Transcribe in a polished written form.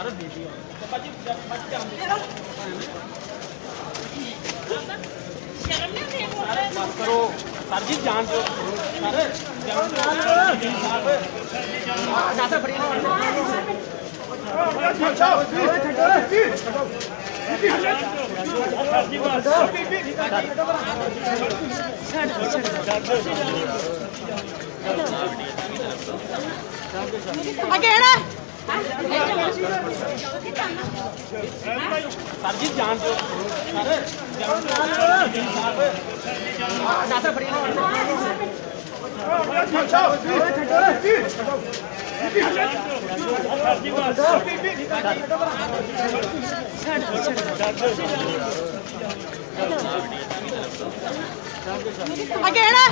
sir ਬੀਬੀ ਭਾਜੀ ਸ਼ਰਮ ਨਹੀਂ ਆਉਂਦੀ ਬਸ ਕਰੋ ਸਰ ਜੀ ਜਾਣ ਦਿਓ ਸਰ ਜਾਣ ਫੜੀ ਅਗੇੜਾ ਸਰ ਜੀ ਜਾਣ ਦਿਓ ਸਰ ਜਾਣ ਫੜੀ ਅਗੇੜਾ